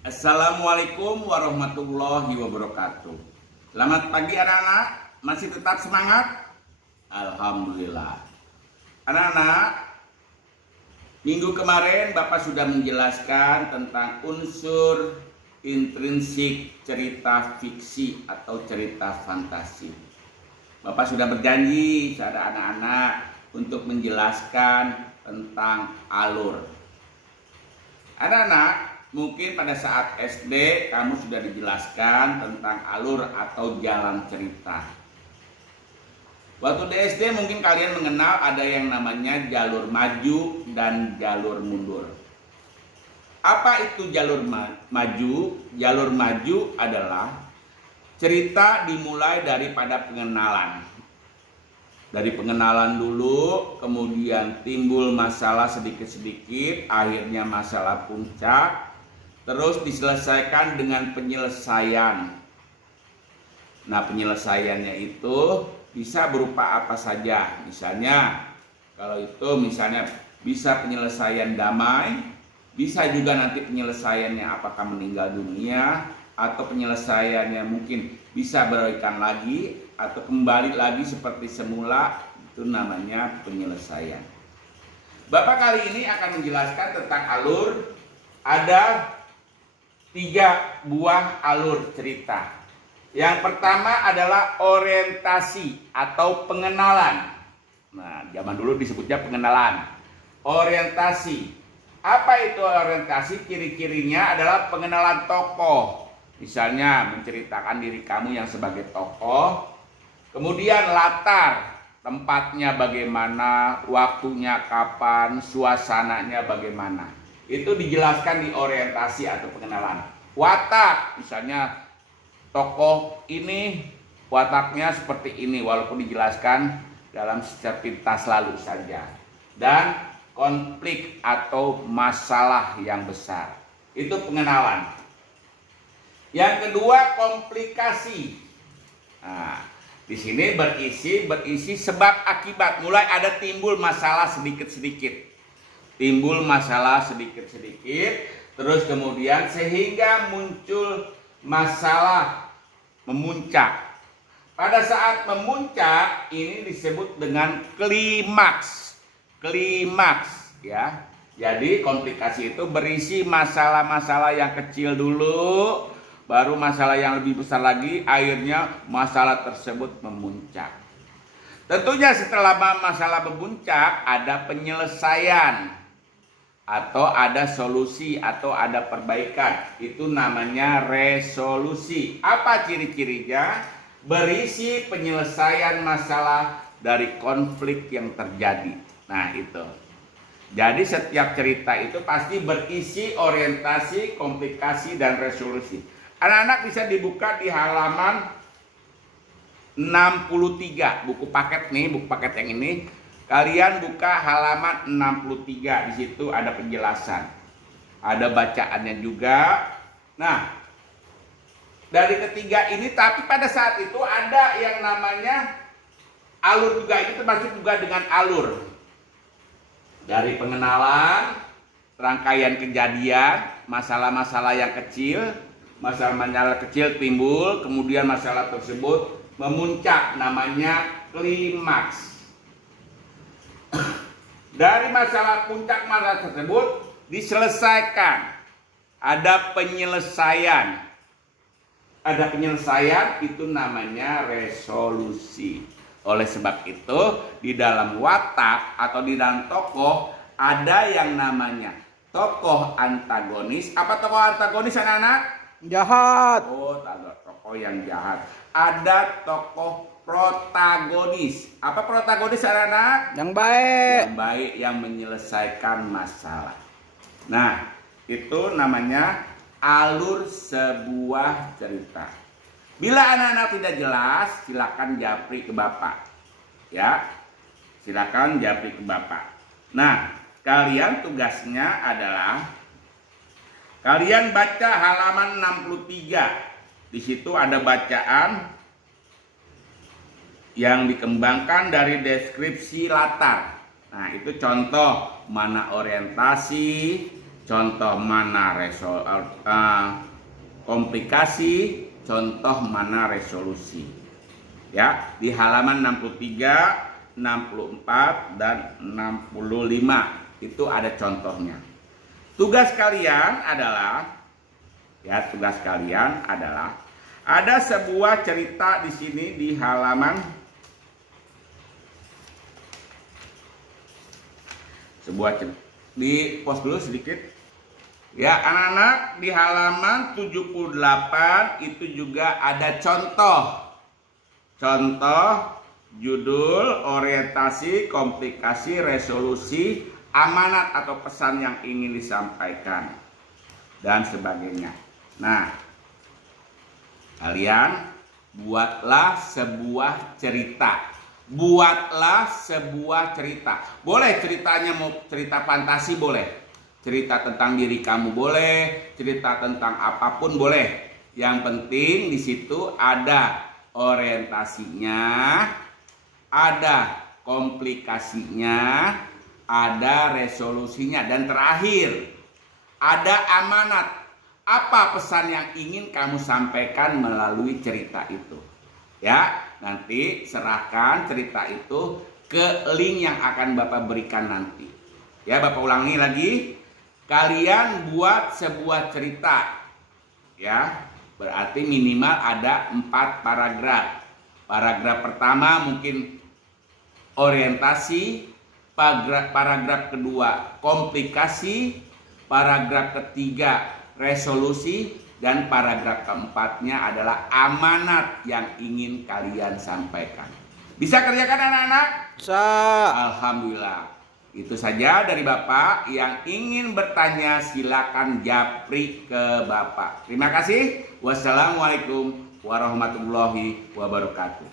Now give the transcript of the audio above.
Assalamualaikum warahmatullahi wabarakatuh. Selamat pagi anak-anak, masih tetap semangat? Alhamdulillah. Anak-anak, minggu kemarin Bapak sudah menjelaskan tentang unsur intrinsik cerita fiksi atau cerita fantasi. Bapak sudah berjanji pada anak-anak untuk menjelaskan tentang alur. Anak-anak, mungkin pada saat SD kamu sudah dijelaskan tentang alur atau jalan cerita. Waktu di SD mungkin kalian mengenal ada yang namanya jalur maju dan jalur mundur. Apa itu jalur maju? Jalur maju adalah cerita dimulai daripada pengenalan. Dari pengenalan dulu, kemudian timbul masalah sedikit-sedikit, akhirnya masalah puncak. Terus diselesaikan dengan penyelesaian. Nah, penyelesaiannya itu bisa berupa apa saja. Misalnya, kalau itu misalnya bisa penyelesaian damai, bisa juga nanti penyelesaiannya apakah meninggal dunia, atau penyelesaiannya mungkin bisa berbaikan lagi, atau kembali lagi seperti semula. Itu namanya penyelesaian. Bapak kali ini akan menjelaskan tentang alur. Ada 3 buah alur cerita. Yang pertama adalah orientasi atau pengenalan. Nah, zaman dulu disebutnya pengenalan. Orientasi. Apa itu orientasi? Ciri-cirinya adalah pengenalan tokoh. Misalnya menceritakan diri kamu yang sebagai tokoh. Kemudian latar, tempatnya bagaimana, waktunya kapan, suasananya bagaimana. Itu dijelaskan di orientasi atau pengenalan. Watak, misalnya tokoh ini wataknya seperti ini, walaupun dijelaskan dalam sepintas lalu saja. Dan konflik atau masalah yang besar, itu pengenalan. Yang kedua, komplikasi. Nah, di sini berisi sebab akibat, mulai ada timbul masalah sedikit-sedikit. Timbul masalah sedikit-sedikit, terus kemudian sehingga muncul masalah memuncak. Pada saat memuncak ini disebut dengan klimaks. Klimaks ya. Jadi komplikasi itu berisi masalah-masalah yang kecil dulu, baru masalah yang lebih besar lagi, akhirnya masalah tersebut memuncak. Tentunya setelah masalah memuncak ada penyelesaian, atau ada solusi, atau ada perbaikan. Itu namanya resolusi. Apa ciri-cirinya? Berisi penyelesaian masalah dari konflik yang terjadi. Nah, itu. Jadi setiap cerita itu pasti berisi orientasi, komplikasi, dan resolusi. Anak-anak bisa dibuka di halaman 63. Buku paket nih, buku paket yang ini. Kalian buka halaman 63, di situ ada penjelasan. Ada bacaannya juga. Nah, dari ketiga ini, tapi pada saat itu ada yang namanya alur juga. Itu termasuk juga dengan alur. Dari pengenalan, rangkaian kejadian, masalah-masalah yang kecil, masalah-masalah kecil timbul, kemudian masalah tersebut memuncak, namanya klimaks. Dari masalah puncak masalah tersebut diselesaikan. Ada penyelesaian. Ada penyelesaian, itu namanya resolusi. Oleh sebab itu, di dalam watak atau di dalam tokoh ada yang namanya tokoh antagonis. Apa tokoh antagonis, anak-anak? Jahat. Oh, tokoh yang jahat. Ada tokoh protagonis. Apa protagonis, anak-anak? Yang baik. Yang baik, yang menyelesaikan masalah. Nah, itu namanya alur sebuah cerita. Bila anak-anak tidak jelas, silakan japri ke Bapak. Ya, silakan japri ke Bapak. Nah, kalian tugasnya adalah kalian baca halaman 63. Di situ ada bacaan yang dikembangkan dari deskripsi latar. Nah, itu contoh mana orientasi, contoh mana komplikasi, contoh mana resolusi. Ya, di halaman 63, 64 dan 65 itu ada contohnya. Tugas kalian adalah ada sebuah cerita di sini di halaman di pos dulu sedikit. Ya, anak-anak, di halaman 78 itu juga ada contoh judul, orientasi, komplikasi, resolusi, amanat atau pesan yang ingin disampaikan dan sebagainya. Nah, kalian buatlah sebuah cerita. Boleh ceritanya mau cerita fantasi boleh. Cerita tentang diri kamu boleh, cerita tentang apapun boleh. Yang penting di situ ada orientasinya, ada komplikasinya, ada resolusinya, dan terakhir ada amanat. Apa pesan yang ingin kamu sampaikan melalui cerita itu? Ya, nanti serahkan cerita itu ke link yang akan Bapak berikan nanti. Ya, Bapak ulangi lagi. Kalian buat sebuah cerita. Ya, berarti minimal ada 4 paragraf. Paragraf pertama mungkin orientasi, paragraf kedua komplikasi, paragraf ketiga resolusi, dan paragraf keempatnya adalah amanat yang ingin kalian sampaikan. Bisa kerjakan anak-anak? Bisa. Alhamdulillah. Itu saja dari Bapak. Yang ingin bertanya silakan japri ke Bapak. Terima kasih. Wassalamualaikum warahmatullahi wabarakatuh.